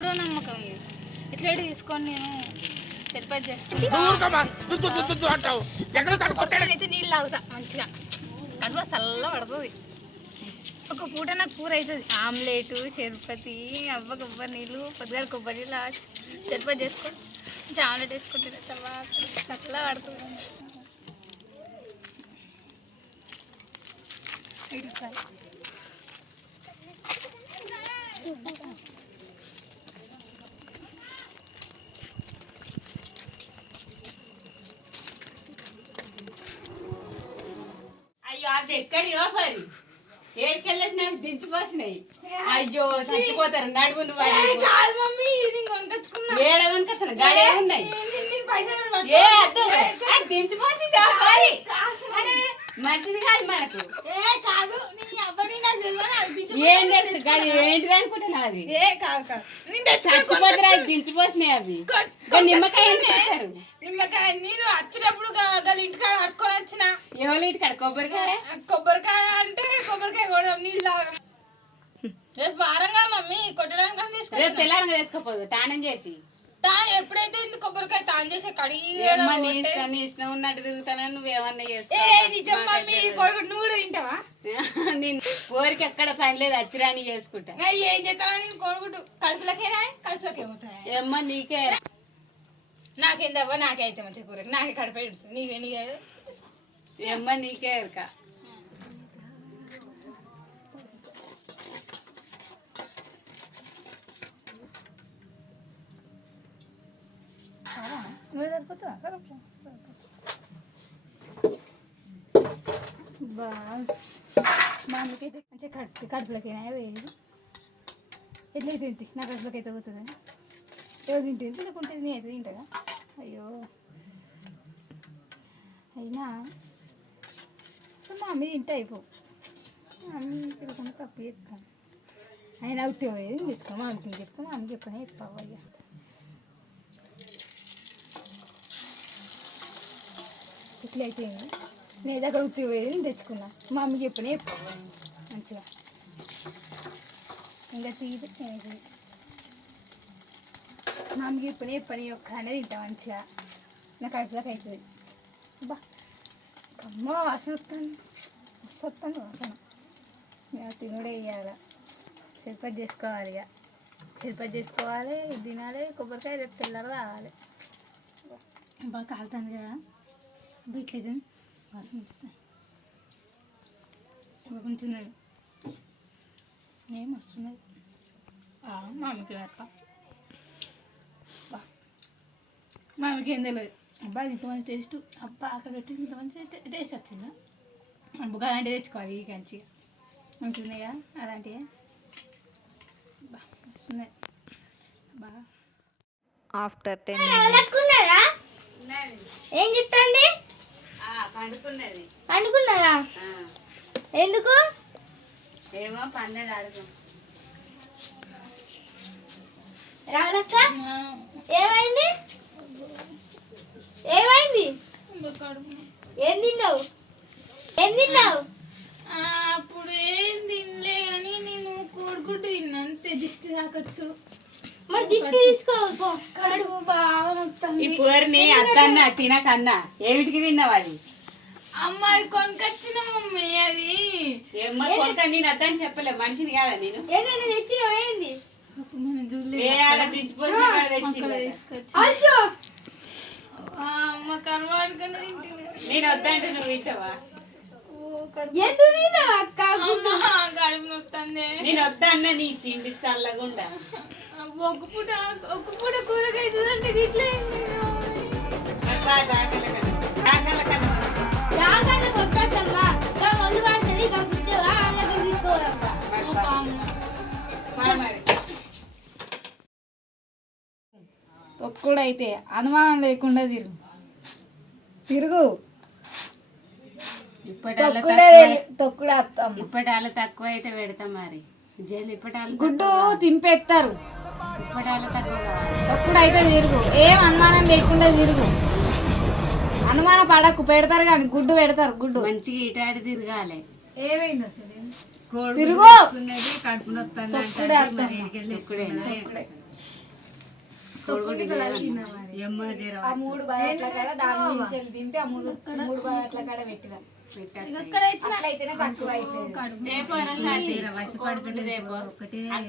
నమ్మకం ఇట్లా తీసుకొని నేను తిరుపతి చేసుకుంటే నీళ్ళు తాగుతా మంచిగా కడుపు చల్ల పడుతుంది. ఒక పూట నాకు కూర అవుతుంది. ఆమ్లెట్ తిరుపతి అవ్వ కొబ్బరి నీళ్ళు పొద్దుగాల కొబ్బరి నీళ్ళు తిరుపతి చేసుకొని ఆమ్లెట్ వేసుకుంటే చల్ల పడుతుంది. అయ్యో అది ఎక్కడియో మరి ఏడుకెళ్ళేసిన దించిపోసినాయి. అయ్యో చచ్చిపోతారు నడుములు ఏడవనికొస్తాను గాలి ఉన్నాయి దించిపోసిందా మరి మంచిది కాదు మనకు ఏం తెలుసు కానీ ఏంటిది అనుకుంటున్నా అది చచ్చిపోతారు. దించిపోసినాయి అవి నిమ్మకాయ నిమ్మకాయ నేను వచ్చినప్పుడు ఇంటికాడ కట్టుకొని వచ్చిన. ఎవరి ఇంటికాడ కొబ్బరికాయ అంటే కొబ్బరికాయ కూడా నీళ్ళు తాగడం రేపు వారంగా మమ్మీ కొట్టడానికి తీసుకొచ్చి తెల్లారంగా తెచ్చుకోపోదు తానం చేసి ఎప్పుడైతే కొబ్బరికాయ తాను చేసే కడిగి ఇష్టం ఉన్నట్టు తిరుగుతాను. నువ్వేమన్నా చేస్తా నిజం మమ్మీ కొడుకు నువ్వు కూడా తింటావా? నేను కోరిక ఎక్కడ పని లేదు అచ్చిరాని చేసుకుంటా. ఏం చేస్తావా నేను కొడుకు కడుపులకేనా కడుపులకే పోతాయా ఏమ్మా నీకే నాకేందవ్వా నాకే అయితే మంచి కూర నాకే కడిపే నీకే నీకే ఏమ్మా నీకే ఎరక మామూలుకైతే మంచిగా కడుపులకైనా వేయదు ఎట్లయితే తింటి నా కడుపులకైతే పోతుందని ఎవరు తింటుంది తినకుంటే నేనైతే తింటగా. అయ్యో అయినా మా అమ్మ తింటే అయిపో అమ్మ తినకుండా తప్పు చెప్తాను. అయినా ఉత్తి పోయేది చెప్తాను మా అమ్మకి చెప్తాను మా అమ్మకి చెప్పనే చెప్తావు. అయ్యా ఇట్లయితే నేను దగ్గర ఉత్తి పోయేది తెచ్చుకున్నా మా అమ్మకి చెప్పనే చెప్తావు మంచిగా. ఇంకా తీసి మా అమ్మకి చెప్పని ఒక్క అనేది తింటా మంచిగా నాకు కడుపులోకి అవుతుంది. బా అమ్మ వాసన వస్తాను వాసన నేను తినుడే వేయాలి. తిరుపతి చేసుకోవాలి ఇక తిరుపతి చేసుకోవాలి తినాలి కొబ్బరికాయ రేపు తెల్లారు తాగాలి. బాగా కాలుతుంది కదా ఇట్లయితే వాసన వస్తాయి కొంచెం ఏం వస్తున్నది మామికి వేరక మామికి ఏం తెలియదు. అబ్బా ఇంత మంచి టేస్ట్ అబ్బా అక్కడ పెట్టి ఇంత మంచి టేస్ట్ వచ్చిందా అబ్బా అలాంటివి తెచ్చుకోవాలి ఈ కంచిగా మంచిగున్నాయి కదా అలాంటివి బా వస్తున్నాయి బా. ఆఫ్టర్ 10 minutes ఏం చెప్తాంది? పండుకున్నదా? ఎందుకు? ఏమో పండేది అడుగు రాలక్క ఏమైంది? ఏమైంది? ఏం తిన్నావు? అప్పుడు ఏం తినలే కానీ నేను కోడిగుడ్డు తిన్నా అంతే. దిష్టి తాకొచ్చు మరి దిష్టి తీసుకో. కడుపు బాగా నొస్తుంది. ఈ పూరిని అత్తన్నా తినకన్నా ఏమిటికి తిన్నావు? అది అమ్మాయి కొనుకొచ్చిన మమ్మీ అది ఏమ్మా కొనుక నేను అద్దని చెప్పలే మనిషిని కాదా నేను తెచ్చినావు? ఏంది? అమ్మ కర్మానికన్నా నేను వద్దంటే నువ్వు ఇచ్చావా? కడుపు నొస్తుంది. నేను వద్దా అన్న నీ తిండి చల్లగుండా ఒక్క పూట కూరగాయ ఇట్లా రాకన్నా కొత్తమ్మా ఒళ్ళు పడుతుంది ఇక కూర్చోవా అన్న తీసుకోవాలమ్మా తొక్కుడైతే అనుమానం లేకుండా తిరుగు తిరుగు తొక్కుడు అత్తం ఇప్పటాలు తక్కువ అయితే పెడతాం మరి జైలు ఇప్పటాలు గుడ్డు తింపేస్తారు ఇప్పటాలు తక్కువ కావాలి. తొక్కుడు అయితే తిరుగు ఏం అనుమానం లేకుండా తిరుగు అనుమానం పడకు పెడతారు కానీ గుడ్డు పెడతారు గుడ్డు మంచిగా ఇటాడి తిరగాలి. ఏమైంది అసలు కోడి తిరుగు గుడ్డు కడుపు నొప్పి తొక్కుడే అత్తం తొక్కుడేనా? ఏమో జర ఆ 3 బయట్ల కాడ దాని నుంచి వెళ్ళి దింపి ఆ 3 బయట్ల కాడ పెట్టిన అట్లయితేనే తక్కువ అయిపోయింది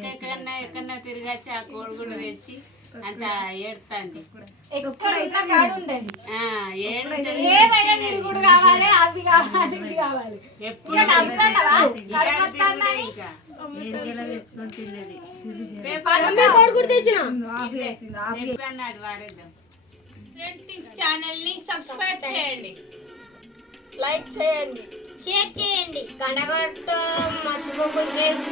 ఎక్కడన్నా ఎక్కడన్నా తిరగచ్చి ఆ కోడిగుడ్డు తెచ్చి అంత ఏడుతుంది. ఎక్కడ ఉన్న కాడ ఉండేది ఏడుతుంది. ఏమైనా తిరుగుడు కావాలి అవి కావాలి ఇవి కావాలి ఎప్పుడు ఇక నవ్వుతున్నావా? కడుపు వస్తుందని? అన్నాడు వాడేద్దాం. ఛానల్ ని సబ్స్క్రైబ్ చేయండి, లైక్ చేయండి, షేర్ చేయండి, గంట కొట్టడం మర్చిపోకండి ఫ్రెండ్స్.